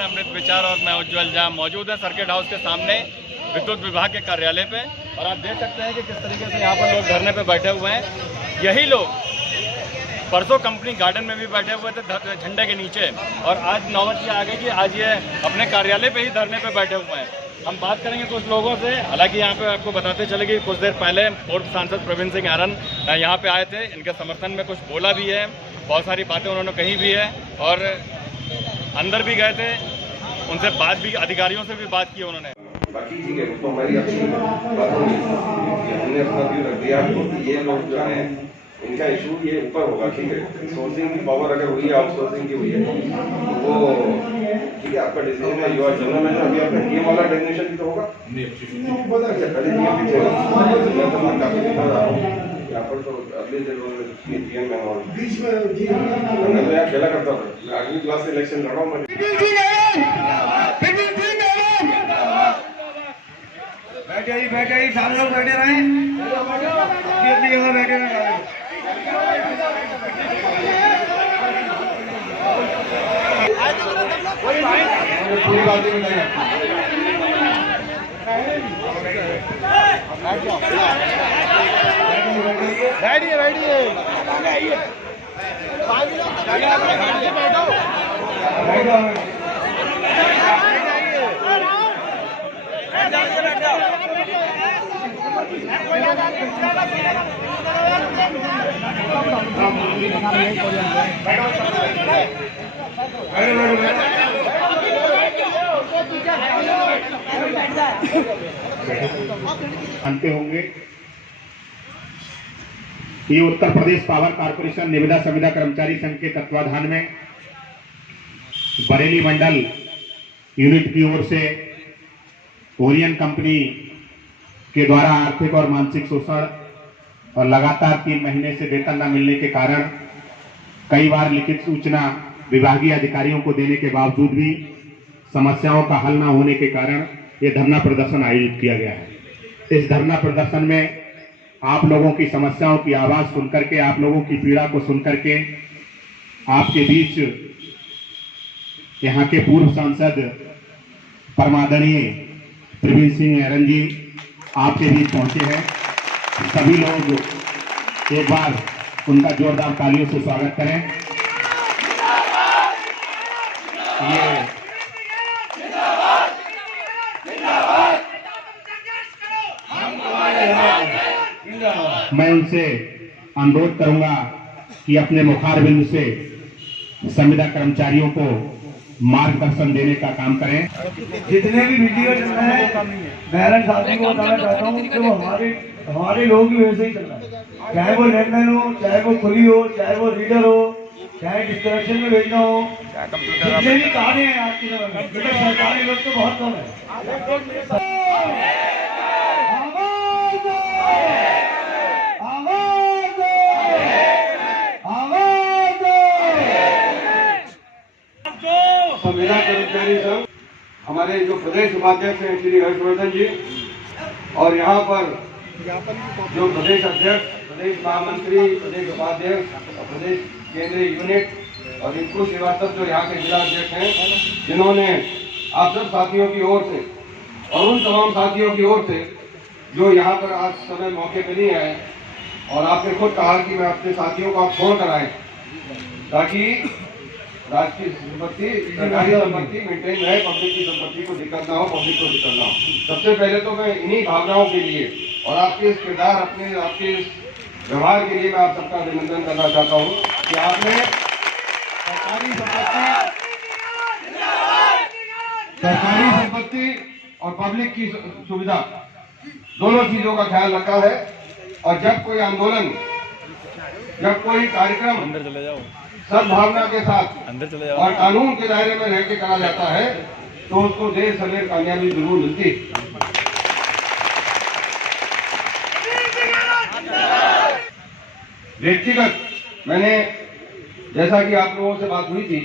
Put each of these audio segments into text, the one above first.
Captain अमृत विचार और मैं उज्जवल झा मौजूद है सर्किट हाउस के सामने विद्युत विभाग के कार्यालय पे। और आप देख सकते हैं कि किस तरीके से यहाँ पर लोग धरने पे बैठे हुए हैं। यही लोग परसों कंपनी गार्डन में भी बैठे हुए थे झंडे के नीचे, और आज नौबत ये आ गई कि आज ये अपने कार्यालय पे ही धरने पे बैठे हुए हैं। हम बात करेंगे कुछ लोगों से। हालांकि यहाँ पे आपको बताते चले कि कुछ देर पहले पूर्व सांसद प्रवीण सिंह आरन यहाँ पे आए थे, इनके समर्थन में कुछ बोला भी है, बहुत सारी बातें उन्होंने कही भी है, और अंदर भी गए थे, उनसे बात भी, अधिकारियों से भी बात की उन्होंने। बाकी ठीक है, तो हमारी अच्छी बात होगी, हमने अपना व्यू रख दिया कि ये लोग जो है इनका इशू ये ऊपर होगा। ठीक है, सोर्सिंग की पावर अगर हुई है, आउटसोर्सिंग की हुई है, तो वो ठीक है, आपका डिसीजन है, यू आर जनरल मैनेजर। अभी आपका डीएम वाला डेजिग्नेशन भी तो होगा। पहले डीएम भी थे, मैं तो काफी दिखा रहा हूँ यहाँ पर, तो अगले दिन डीएम है और मैं तो यहाँ खेला करता था, आठवीं क्लास से इलेक्शन लड़ा हूँ मैं। बैठे ही सारे लोग बैठे रहे, बैठे रहे। पूरी बात ही बताइए। बैठिए जानते होंगे ये उत्तर प्रदेश पावर कारपोरेशन निविदा संविदा कर्मचारी संघ के तत्वाधान में बरेली मंडल यूनिट की ओर से ओरियन कंपनी के द्वारा आर्थिक और मानसिक शोषण और लगातार 3 महीने से वेतन न मिलने के कारण कई बार लिखित सूचना विभागीय अधिकारियों को देने के बावजूद भी समस्याओं का हल न होने के कारण ये धरना प्रदर्शन आयोजित किया गया है। इस धरना प्रदर्शन में आप लोगों की समस्याओं की आवाज सुनकर के, आप लोगों की पीड़ा को सुनकर के आपके बीच यहाँ के पूर्व सांसद परमादरणीय प्रवीण सिंह आरन जी आपके बीच पहुंचे हैं। सभी लोग एक बार उनका जोरदार तालियों से स्वागत करें। मैं उनसे अनुरोध करूंगा कि अपने मुखारबिंद से संविदा कर्मचारियों को मार्गदर्शन देने का काम करें। जितने भी वीडियो चल रहे हैं, बैरन साथी को बताना चाहता हूँ कि वो हमारे लोग भी वैसे ही चल रहा है, चाहे वो लैंडलाइन हो, चाहे वो खुली हो, चाहे वो रीडर हो, चाहे डिस्ट्रक्शन में भेजना हो, जितने भी कार्य हैं आज की समय में, सरकारी लोग तो बहुत कम है। संविदा कर्मचारी संघ हमारे जो प्रदेश उपाध्यक्ष हैं श्री हर्षवर्धन जी, और यहाँ पर जो प्रदेश अध्यक्ष, प्रदेश महामंत्री, प्रदेश उपाध्यक्ष और प्रदेश केंद्रीय यूनिट और रिंकू श्रीवास्तव जो यहाँ के जिला अध्यक्ष हैं, जिन्होंने आप सब साथियों की ओर से और उन तमाम साथियों की ओर से जो यहाँ पर आज समय मौके पर नहीं आए, और आपने खुद कहा कि मैं अपने साथियों को आप छोड़ कर आए ताकि राष्ट्रीय संपत्ति, सरकारी संपत्ति मेंटेन रहे, पब्लिक की संपत्ति को दिक्कत ना हो, पब्लिक को दिक्कत ना हो। सबसे पहले तो मैं इन्हीं भावनाओं के लिए और आपके इस किरदार, आपके इस व्यवहार के लिए मैं आप सबका अभिनंदन करना चाहता हूँ कि आपने सरकारी संपत्ति और पब्लिक की सुविधा दोनों चीजों का ख्याल रखा है। और जब कोई आंदोलन, जब कोई कार्यक्रम सद्भावना के साथ और कानून के दायरे में रहकर करा जाता है तो उसको देर सवेर कामयाबी जरूर मिलती है। व्यक्तिगत मैंने, जैसा कि आप लोगों से बात हुई थी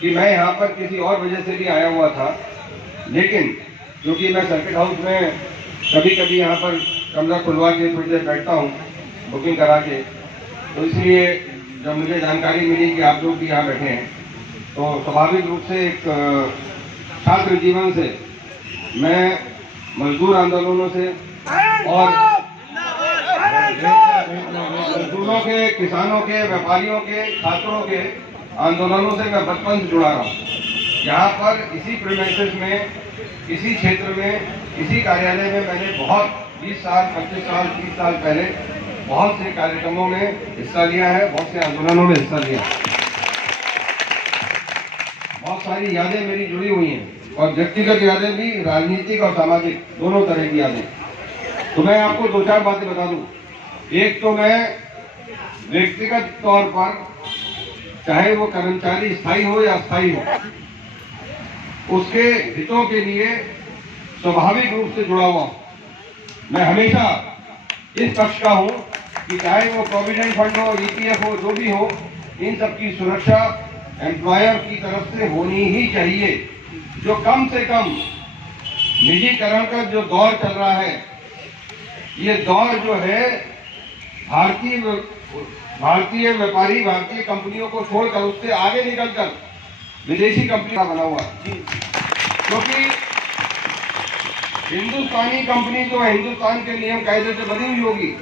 कि मैं यहाँ पर किसी और वजह से भी आया हुआ था, लेकिन क्योंकि मैं सर्किट हाउस में कभी कभी यहाँ पर कमरा खुलवा के थोड़ी देर बैठता हूँ बुकिंग करा के, तो इसलिए जब मुझे जानकारी मिली कि आप लोग भी यहाँ बैठे हैं तो स्वाभाविक रूप से एक छात्र जीवन से, मैं मजदूर आंदोलनों से और मजदूरों के, किसानों के, व्यापारियों के, छात्रों के आंदोलनों से मैं बचपन से जुड़ा रहा हूँ। यहाँ पर इसी प्रीमाइसेस में, इसी क्षेत्र में, इसी कार्यालय में मैंने बहुत 20 साल, 25 साल, 30 साल पहले बहुत से कार्यक्रमों में हिस्सा लिया है, बहुत से आंदोलनों में हिस्सा लिया है। बहुत सारी यादें मेरी जुड़ी हुई हैं और व्यक्तिगत यादें भी, राजनीतिक और सामाजिक दोनों तरह की यादें। तो मैं आपको 2-4 बातें बता दूं। एक तो मैं व्यक्तिगत तौर पर, चाहे वो कर्मचारी स्थायी हो या अस्थायी हो, उसके हितों के लिए स्वाभाविक रूप से जुड़ा हुआ हूं। मैं हमेशा इस पक्ष का हूं कि चाहे वो प्रोविडेंट फंड हो, ईपीएफ हो, जो भी हो, इन सब की सुरक्षा एम्प्लॉयर की तरफ से होनी ही चाहिए। जो कम से कम निजीकरण का जो दौर चल रहा है, ये दौर जो है भारतीय व्यापारी, भारतीय कंपनियों को छोड़कर, उससे आगे निकलकर विदेशी कंपनी का बना हुआ है। क्योंकि हिंदुस्तानी कंपनी तो हिंदुस्तान के नियम कायदे से बनी हुई होगी,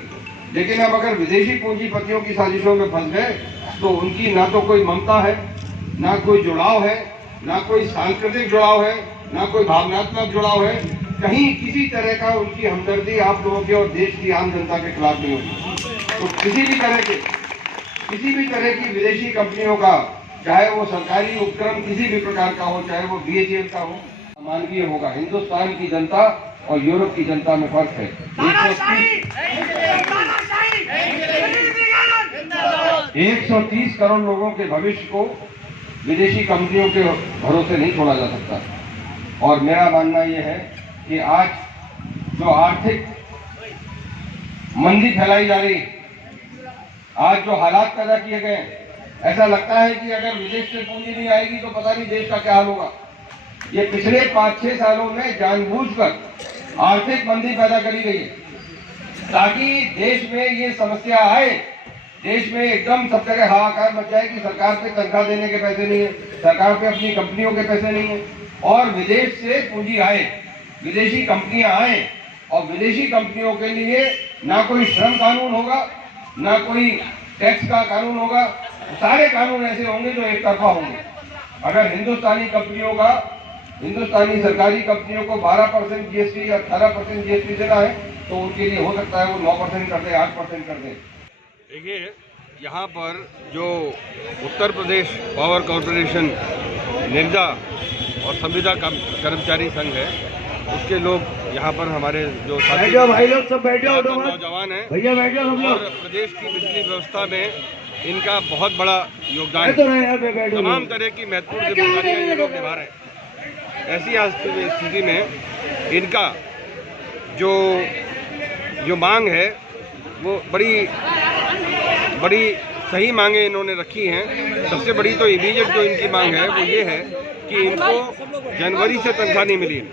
लेकिन अब अगर विदेशी पूंजीपतियों की साजिशों में फंस गए तो उनकी ना तो कोई ममता है, ना कोई जुड़ाव है, ना कोई सांस्कृतिक जुड़ाव है, ना कोई भावनात्मक जुड़ाव है। कहीं किसी तरह का उनकी हमदर्दी आप लोगों के और देश की आम जनता के खिलाफ नहीं होगी। तो किसी भी तरह की विदेशी कंपनियों का, चाहे वो सरकारी उपक्रम किसी भी प्रकार का हो, चाहे वो BHEL का हो, मानवीय होगा। हिंदुस्तान की जनता और यूरोप की जनता में फर्क है। 130 करोड़ लोगों के भविष्य को विदेशी कंपनियों के भरोसे नहीं छोड़ा जा सकता। और मेरा मानना यह है कि आज जो आर्थिक मंदी फैलाई जा रही, आज जो हालात पैदा किए गए, ऐसा लगता है कि अगर विदेश से पूंजी नहीं आएगी तो पता नहीं देश का क्या हाल होगा। ये पिछले 5-6 सालों में जानबूझकर आर्थिक मंदी पैदा करी गई है ताकि देश में ये समस्या आए, देश में एकदम सब जगह हाहाकार मच जाए कि सरकार पे तनख्वाह देने के पैसे नहीं है, सरकार पे अपनी कंपनियों के पैसे नहीं है, और विदेश से पूंजी आए, विदेशी कंपनियां आए, और विदेशी कंपनियों के लिए ना कोई श्रम कानून होगा, ना कोई टैक्स का कानून होगा। सारे कानून ऐसे होंगे जो एक तरफा होंगे। अगर हिंदुस्तानी कंपनियों का, हिंदुस्तानी सरकारी कंपनियों को 12% GST या 18% GST देना है तो उनके लिए हो सकता है वो 9% कर दे, 8% कर दे। देखिए, यहाँ पर जो उत्तर प्रदेश पावर कॉरपोरेशन, निर्जा और संविदा कर्मचारी संघ है, उसके लोग यहाँ पर हमारे जो भाई लोग सब बैठे हो, नौजवान हैं भैया बैठे हो, और प्रदेश की बिजली व्यवस्था में इनका बहुत बड़ा योगदान है। तमाम तरह की महत्वपूर्ण जिम्मेदारियां ये लोग निभा रहे हैं। ऐसी स्थिति में इनका जो मांग है वो बड़ी सही मांगे इन्होंने रखी हैं। सबसे बड़ी तो इमीडिएट जो इनकी मांग है वो ये है कि इनको जनवरी से तनख्वाह नहीं मिली है,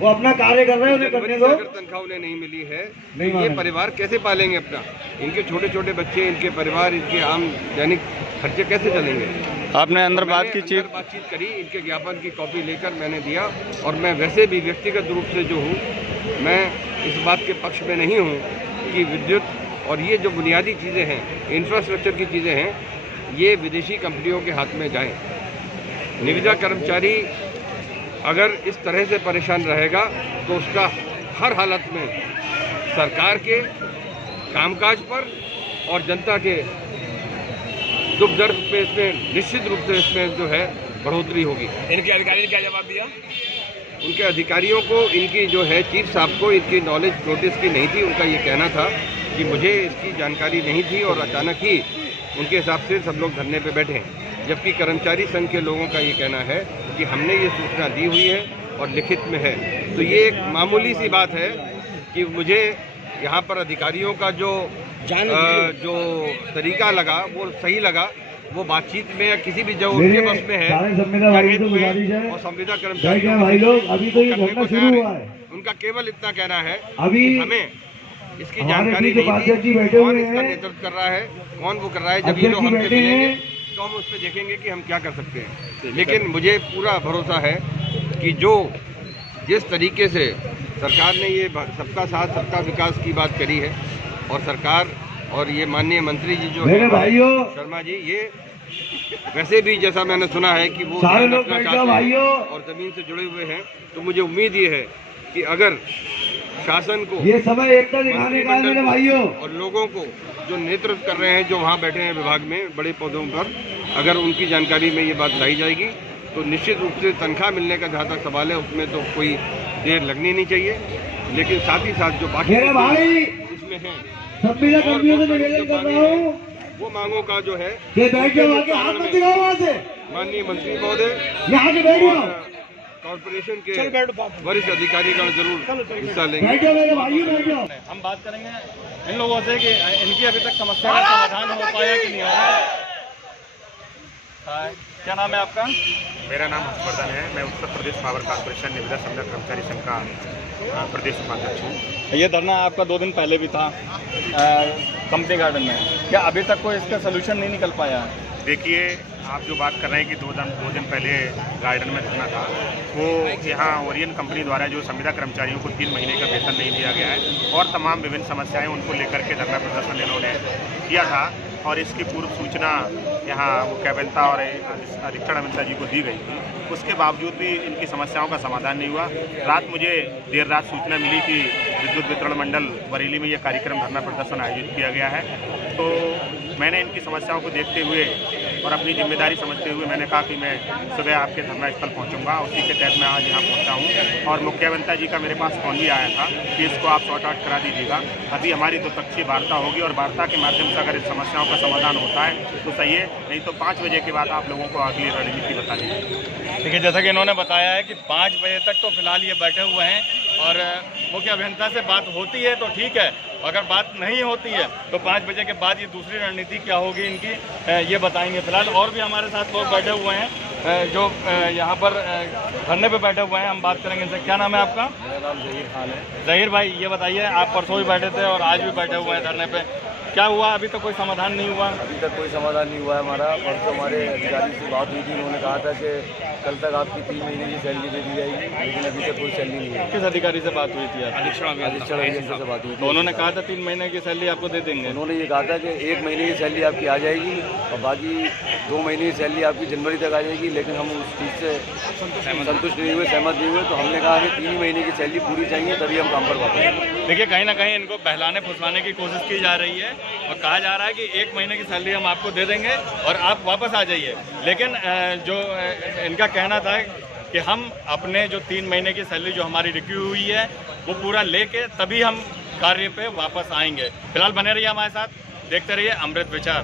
वो अपना कार्य कर रहे हैं, उन्हें करने दो। अगर तनख्वाह उन्हें नहीं मिली है तो ये परिवार कैसे पालेंगे अपना? इनके छोटे छोटे बच्चे, इनके परिवार, इनके आम दैनिक खर्चे कैसे चलेंगे? आपने अंदर बातचीत करी, इनके ज्ञापन की कॉपी लेकर मैंने दिया। और मैं वैसे भी व्यक्तिगत रूप से जो हूँ, मैं इस बात के पक्ष में नहीं हूँ कि विद्युत और ये जो बुनियादी चीज़ें हैं, इंफ्रास्ट्रक्चर की चीज़ें हैं, ये विदेशी कंपनियों के हाथ में जाएं। निविदा कर्मचारी अगर इस तरह से परेशान रहेगा तो उसका हर हालत में सरकार के कामकाज पर और जनता के दुख दर्द पे इसमें निश्चित रूप से इसमें जो है बढ़ोतरी होगी। इनके अधिकारी ने क्या जवाब दिया? उनके अधिकारियों को, इनकी जो है चीफ साहब को इनकी नॉलेज नोटिस की नहीं थी। उनका ये कहना था कि मुझे इसकी जानकारी नहीं थी और अचानक ही उनके हिसाब से सब लोग धरने पे बैठे हैं। जबकि कर्मचारी संघ के लोगों का ये कहना है कि हमने ये सूचना दी हुई है और लिखित में है। तो ये एक मामूली सी बात है कि मुझे यहाँ पर अधिकारियों का जो तरीका लगा वो सही लगा। वो बातचीत में या किसी भी जो उनके बस में है और संविदा कर्मचारी भाई लोग, अभी तो ये घटना शुरू हुआ है। उनका केवल इतना कहना है अभी हमें इसकी जानकारी नहीं थी, कौन इसका नेतृत्व कर रहा है, कौन वो कर रहा है। जब ये लोग हमसे मिलेंगे तो हम उस पर देखेंगे कि हम क्या कर सकते हैं। लेकिन मुझे पूरा भरोसा है कि जिस तरीके से सरकार ने ये सबका साथ सबका विकास की बात करी है, और सरकार और ये माननीय मंत्री जी जो मेरे भाइयों, शर्मा जी, ये वैसे भी जैसा मैंने सुना है कि वो सारे लोग बैठ जाओ भाइयों, और ज़मीन से जुड़े हुए हैं, तो मुझे उम्मीद ये है कि अगर शासन को, ये समय एकता दिखाने का है मेरे भाइयों, और लोगों को जो नेतृत्व कर रहे हैं, जो वहाँ बैठे हैं विभाग में बड़े पदों पर, अगर उनकी जानकारी में ये बात लाई जाएगी तो निश्चित रूप से तनख्वाह मिलने का जहाँ तक सवाल है उसमें तो कोई देर लगनी नहीं चाहिए, लेकिन साथ ही साथ जो बाकी मेरे भाई इसमें है संविदा कर्मियों से निवेदन कर रहा हूँ वो मांगों का जो है कि बैठ जाओ, आगे हाथ मत दिखाओ वहाँ से, माननीय मंत्री महोदय यहाँ के बैठ जाओ, कॉर्पोरेशन के वरिष्ठ अधिकारीगण जरूर हिस्सा लेंगे। बैठ जाओ मेरे भाइयों, बैठ जाओ। हम बात करेंगे इन लोगों से कि इनकी अभी तक समस्या का समाधान हो पाया कि नहीं हो पाया। क्या नाम है आपका? मेरा नाम हर्षवर्धन है। मैं उत्तर प्रदेश पावर कॉर्पोरेशन निविदा संविदा कर्मचारी संघ का प्रदेश उपाध्यक्ष हूँ। ये धरना आपका 2 दिन पहले भी था कंपनी गार्डन में, क्या अभी तक कोई इसका सलूशन नहीं निकल पाया है? देखिए, आप जो बात कर रहे हैं कि 2 दिन पहले गार्डन में धरना था, वो यहाँ ओरियन कंपनी द्वारा जो संविदा कर्मचारियों को 3 महीने का वेतन नहीं दिया गया है और तमाम विभिन्न समस्याएं उनको लेकर के धरना प्रदर्शन इन्होंने किया था, और इसकी पूर्व सूचना यहाँ मुख्य अभियंता और अधीक्षण अभियंता जी को दी गई थी। उसके बावजूद भी इनकी समस्याओं का समाधान नहीं हुआ। मुझे देर रात सूचना मिली कि विद्युत वितरण मंडल बरेली में यह कार्यक्रम धरना प्रदर्शन आयोजित किया गया है, तो मैंने इनकी समस्याओं को देखते हुए और अपनी जिम्मेदारी समझते हुए मैंने कहा कि मैं सुबह आपके धरना स्थल पहुंचूंगा। उसी के तहत मैं आज यहाँ पहुंचा हूँ, और मुख्य अभियंता जी का मेरे पास फोन भी आया था कि इसको आप सॉर्ट आउट करा दीजिएगा। अभी हमारी 2 पक्षीय वार्ता होगी, और वार्ता के माध्यम से अगर इस समस्याओं का समाधान होता है तो सही है, नहीं तो 5 बजे के बाद आप लोगों को अगली रणनीति बता देंगे। देखिए, जैसा कि इन्होंने बताया है कि 5 बजे तक तो फिलहाल ये बैठे हुए हैं, और मुख्य अभियंता से बात होती है तो ठीक है, अगर बात नहीं होती है तो 5 बजे के बाद ये दूसरी रणनीति क्या होगी इनकी, ये बताएंगे। फिलहाल और भी हमारे साथ लोग बैठे हुए हैं जो यहाँ पर धरने पे बैठे हुए हैं, हम बात करेंगे इनसे। क्या नाम है आपका? मेरा नाम जहीर खान है। जहीर भाई, ये बताइए, आप परसों भी बैठे थे और आज भी बैठे हुए हैं धरने पे, क्या हुआ? अभी तक कोई समाधान नहीं हुआ? अभी तक कोई समाधान नहीं हुआ है हमारा। परसों हमारे अधिकारी से बात हुई थी, उन्होंने कहा था कि कल तक आपकी 3 महीने की सैलरी दे दी जाएगी, लेकिन अभी तक कोई सैलरी नहीं है। किस अधिकारी से बात हुई थी? अधीक्षण अभियंता से बात हुई तो थी। उन्होंने कहा था 3 महीने की सैलरी आपको दे देंगे। उन्होंने ये कहा था कि 1 महीने की सैलरी आपकी आ जाएगी और बाकी 2 महीने की सैलरी आपकी जनवरी तक आ जाएगी, लेकिन हम उस चीज़ से संतुष्ट नहीं हुए, सहमत नहीं हुए, तो हमने कहा कि 3 महीने की सैलरी पूरी चाहिए, तभी हम काम पर वापस आएंगे। देखिए, कहीं ना कहीं इनको बहलाने फुसलाने की कोशिश की जा रही है, और कहा जा रहा है कि 1 महीने की सैलरी हम आपको दे देंगे और आप वापस आ जाइए। लेकिन जो इनका कहना था कि हम अपने जो 3 महीने की सैलरी जो हमारी रिक्यू हुई है वो पूरा लेके तभी हम कार्य पे वापस आएंगे। फिलहाल बने रहिए हमारे साथ, देखते रहिए अमृत विचार।